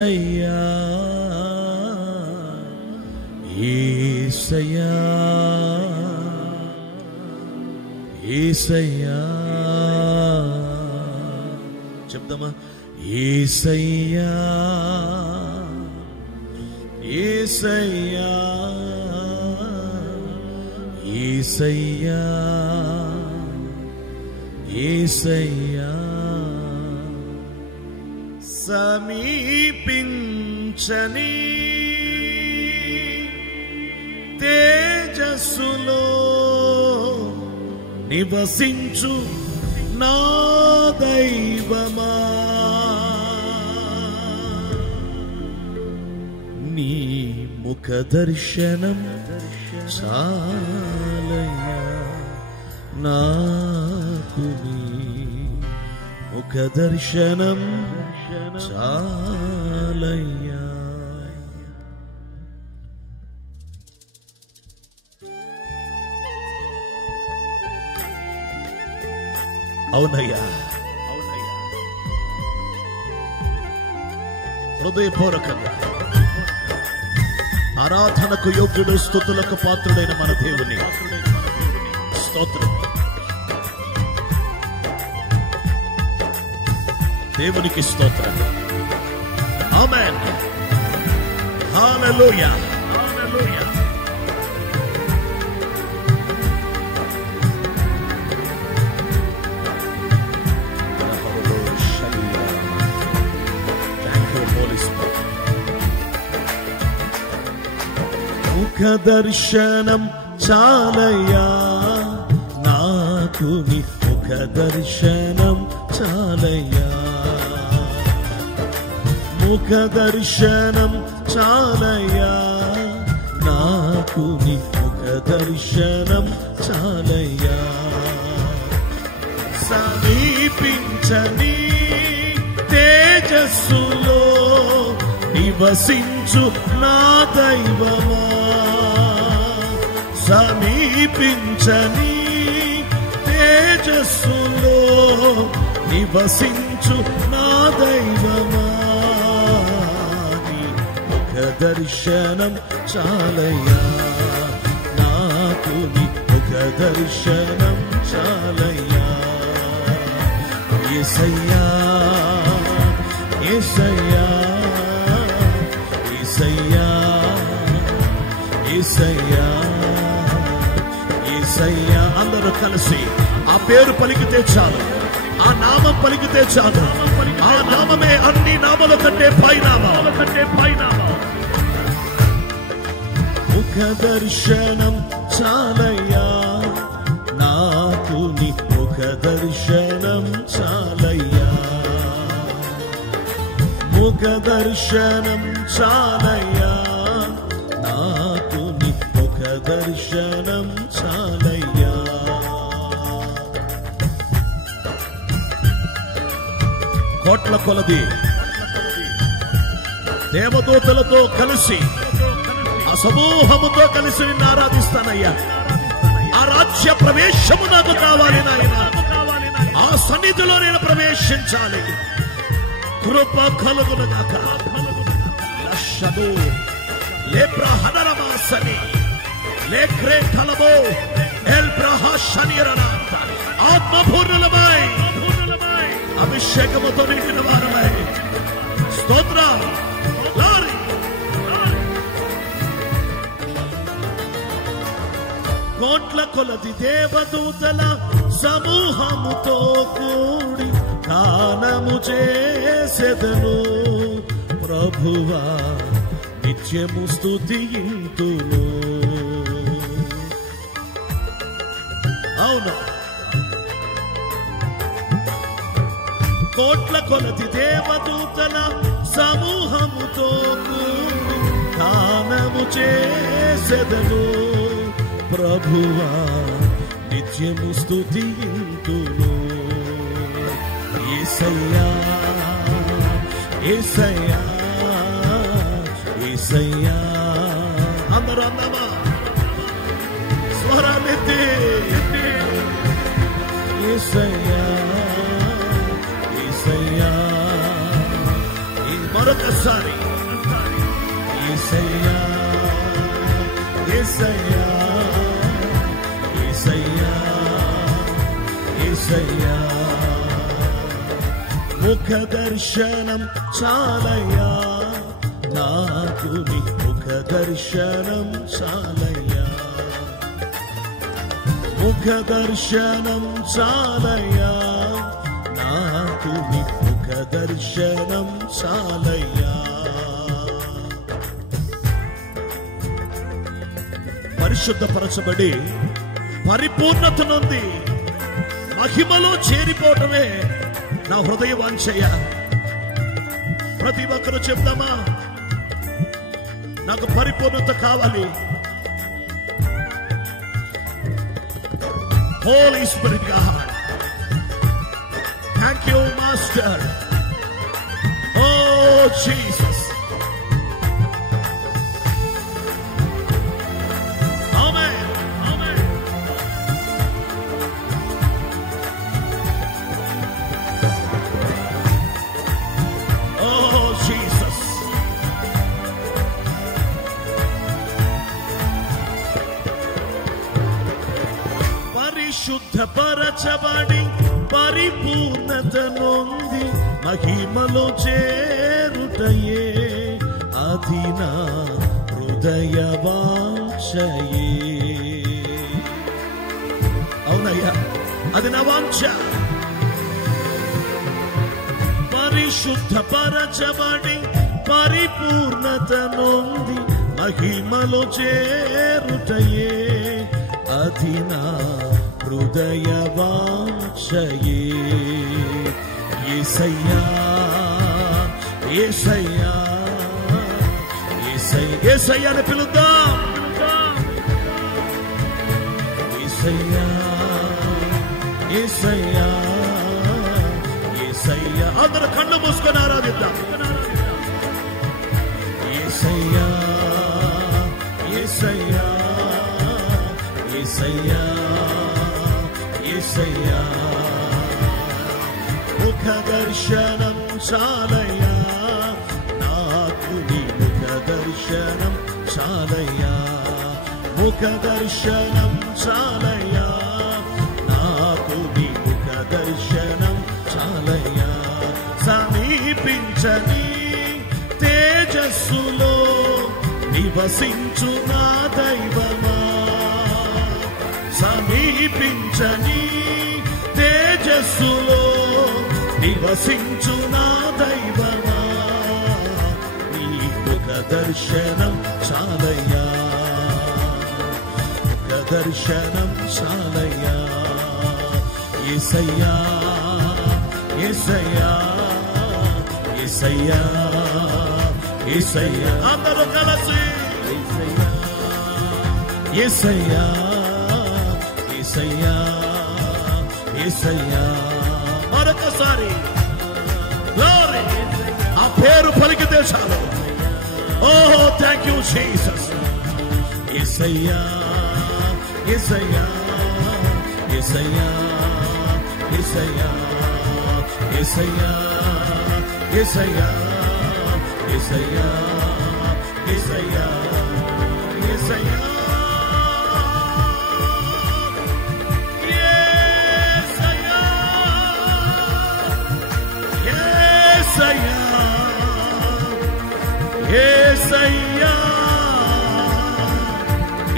యేసయ్యా యేసయ్యా యేసయ్యా చెప్దామా యేసయ్యా యేసయ్యా యేసయ్యా యేసయ్యా సమీపించని తేజస్సులో నివసించు నా దైవమా నీ ముఖ దర్శనం చాలయ్యా నాకు నీ ముఖ దర్శనం చాలయ్యా. అవునయ్యా హృదయపూర్వకంగా ఆరాధనకు యోగ్యుడు స్తుతులకు పాత్రుడైన మన దేవుని స్తోత్రం. దేవునికి స్తోత్రం. ఆమేన్. హల్లెలూయా. హల్లెలూయా. Thank you holy spirit. ముఖ దర్శనం చాలయ్యా నాకు నీ ముఖ దర్శనం చాలయ్యా ముఖ దర్శనం చాలయ్యా నాకు నీ ముఖ దర్శనం చాలయ్యా సమీపించని తేజస్సులో నివసించు నా దైవమా సమీపించని తేజస్సులో నివసించు నా దైవమా ముఖ దర్శనం చాలయ్యా నాకు నీ ముఖ దర్శనం చాలయ్యా యేసయ్యా యేసయ్యా యేసయ్యా యేసయ్యా యేసయ్యా. అందరూ కలిసి ఆ పేరు పలికితే చాలు, ఆ నామం పలికితే చాలు. ఆ నామమే అన్ని నామల కంటే పైనామం. ముఖ దర్శనం చాలయ్యా నాకు నీ ముఖ దర్శనం చాలయ్యా ముఖ దర్శనం చాలయ్యా నాకు నీ ముఖ దర్శనం చాలయ్యా. కోట్ల కొలది దేవదూతలతో కలిసి ఆ సమూహముతో కలిసి నిన్ను ఆరాధిస్తానయ్యా. ఆ రాజ్య ప్రవేశము నాకు కావాలి నాయన. ఆ సన్నిధిలో నేను ప్రవేశించాలి. కృప కలుగునుగాక. లషబో లేప్రహనరమాసని లేక్రేటలబో ఎల్ప్రహశనిరనాథ ఆత్మపూర్ణులమై అభిషేకముతో నిండిన వారమై స్తోత్రం. గ్లోరీ. కోట్ల కొలది దేవదూతల సమూహముతో కూడి గానము చేసెదను ప్రభువా నిత్యము స్తుతింతును. అవును, కోట్ల కొలది దేవదూతల సమూహముతో కూడి గానము చేసెదను ప్రభువా నిత్యము స్తుతింతును. యేసయ్యా యేసయ్యా యేసయ్యా. అందరూ అన్నామా స్వరాలెత్తి యేసయ్యా యేసయ్యా. మరొక మరొకసారి యేసయ్యా యేసయ్యా యేసయ్యా యేసయ్యా ముఖ దర్శనం చాలయ్యా నాకు నీ ముఖ దర్శనం చాలయ్యా ముఖ దర్శనం చాలయ్యా నాకు నీ ముఖ దర్శనం చాలయ్యా పరిశుద్ధపరచబడి పరిపూర్ణత నుండి మహిమలో చేరిపోవటమే నా హృదయ వాంఛయ. ప్రతి ఒక్కరు చెప్తామా, నాకు పరిపూర్ణత కావాలి. Holy Spirit God, thank you Master. Oh Jesus, amen amen. Oh Jesus, పరిశుద్ధపరచబడి పరిపూర్ణత నొంది మహిమలో చేరుటయే అది నా హృదయ వాంఛయే. అవునయ్యా, అది నా వాంఛ. పరిశుద్ధపరచబడి పరిపూర్ణత నొంది మహిమలో చేరుటయే అది నా హృదయ వాంఛయే. యేసయ్యా యేసయ్యా యేసయ్యా అని పిలుద్దాం. యేసయ్యా యేసయ్యా యేసయ్యా. అందరూ కళ్ళు మూసుకొని ఆరాధిద్దాం. యేసయ్యా యేసయ్యా యేసయ్యా యేసయ్యా. ముఖ దర్శనం చాలయ్యా నాకు నీ ముఖ దర్శనం చాలయ్యా. ముఖ దర్శనం చాలయ్యా నాకు నీ ముఖ దర్శనం చాలయ్యా. సమీపించని తేజస్సులో నివసించు నా దైవమా, సమీపించని తేజస్సులో నివసించు నా దైవమా, నీ ముఖ దర్శనం చాలయ్యా ముఖ దర్శనం చాలయ్యా. యేసయ్యా యేసయ్యా యేసయ్యా యేసయ్యా. అందరూ కలిసి యేసయ్యా యేసయ్యా యేసయ్యా. మరొకసారి గ్లోరీ. ఆ పేరు పలికితే చాలు. ఓహో థ్యాంక్ యూ జీసస్. యేసయ్యా యేసయ్యా యేసయ్యా యేసయ్యా యేసయ్యా యేసయ్యా యేసయ్యా యేసయ్యా యేసయ్యా. యేసయ్యా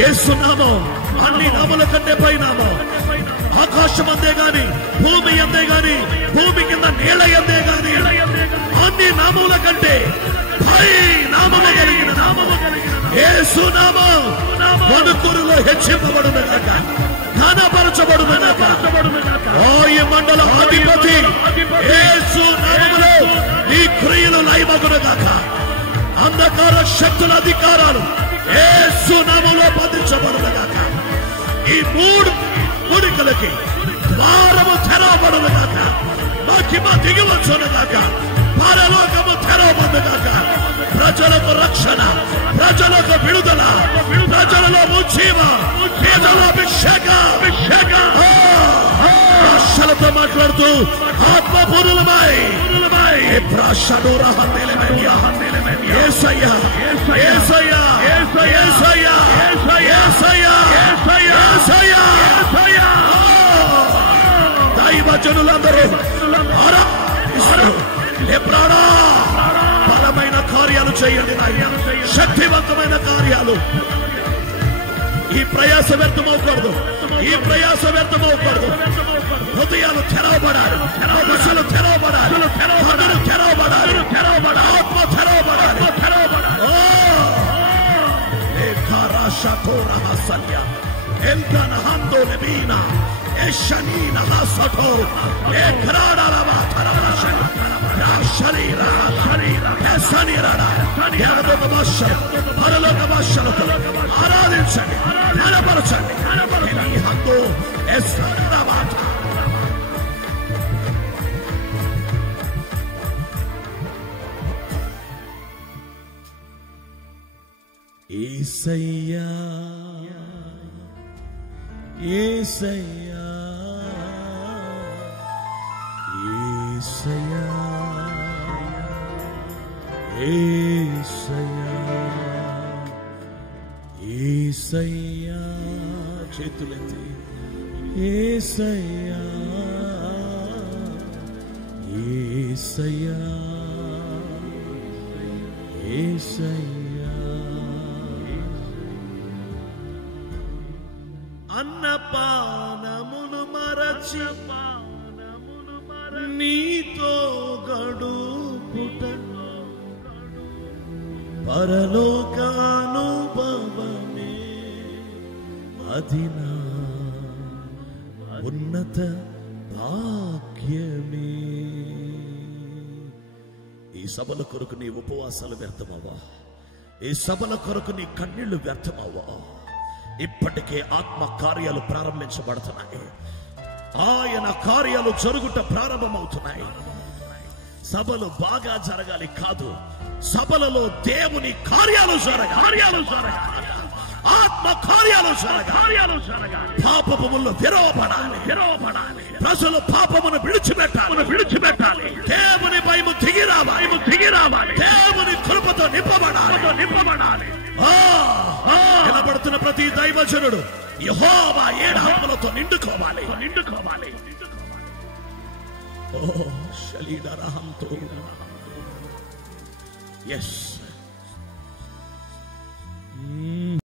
యేసు నామం అన్ని నామల కంటే పై నామం. ఆకాశం అందే గాని భూమి అందే గాని భూమి కింద నేల అందే గాని అన్ని నామముల కంటే పై నామము కలిగిన యేసు నామం మనుకురులో హెచ్చింపబడునగాక, ఘనపరచబడునగాక. ఓ ఈ మండల అధిపతి యేసు నామములో ఈ క్రియలు లయమగునగాక. అంధకార శక్తుల అధికారాలు యేసు నామములో బంధించబడునగాక. ఈ మూడు గుడికలకి ద్వారము తెరవబడునగాక. మహిమ దిగివచ్చునగాక. పరలోకము తెరవబడునగాక. ప్రజలకు రక్షణ, ప్రజలకు విడుదల, ప్రజలలో ఉజ్జీవ, ప్రజల అభిషేక భాషలతో మాట్లాడుతూ ఆత్మపూర్ణమై యేసయ్యా యేసయ్యా యేసయ్యా యేసయ్యా యేసయ్యా దైవజనులందరూ ఎప్పుడా బలమైన కార్యాలు చేయండి నాయన, శక్తివంతమైన కార్యాలు. ఈ ప్రయాస వ్యర్థమవకూడదు, ఈ ప్రయాస వ్యర్థమవకూడదు. హృదయాలు తెరవబడాలి, మనసులు తెరవబడాలి, హృదయాలు తెరవబడాలి, ఆత్మ తెరవబడాలి. ఆరాధించండి, కనపరచండి. యేసయ్యా యేసయ్యా యేసయ్యా యేసయ్యా యేసయ్యా చేతులెత్తి యేసయ్యా యేసయ్యా యేసయ్యా. అన్నపానమును మరచి నీతో గడుపుట పరలోకానుభవమే, అది నా ఉన్నత భాగ్యమే. ఈ సభల కొరకు నీ ఉపవాసాలు వ్యర్థమవ్వా, ఈ సభల కొరకు నీ కన్నీళ్లు వ్యర్థమవ్వా. ఇప్పటికే ఆత్మ కార్యాలు ప్రారంభించబడుతున్నాయి, ఆయన కార్యాలు జరుగుట ప్రారంభమవుతున్నాయి. సభలు బాగా జరగాలి కాదు, సభలలో దేవుని కార్యాలు జరగాలి, ఆత్మ కార్యాలు జరగాలి. పాపములు విరవబడాలి, ప్రజలు పాపమును విడిచిపెట్టాలి. దేవుని భయము దిగి రావాలి, దేవుని కృపతో నింపబడాలి. నిలబడుతున్న ప్రతి దైవజనుడు యెహోవా ఏడాత్మలతో నిండుకోవాలి. ఓ శలీలరహంతో yes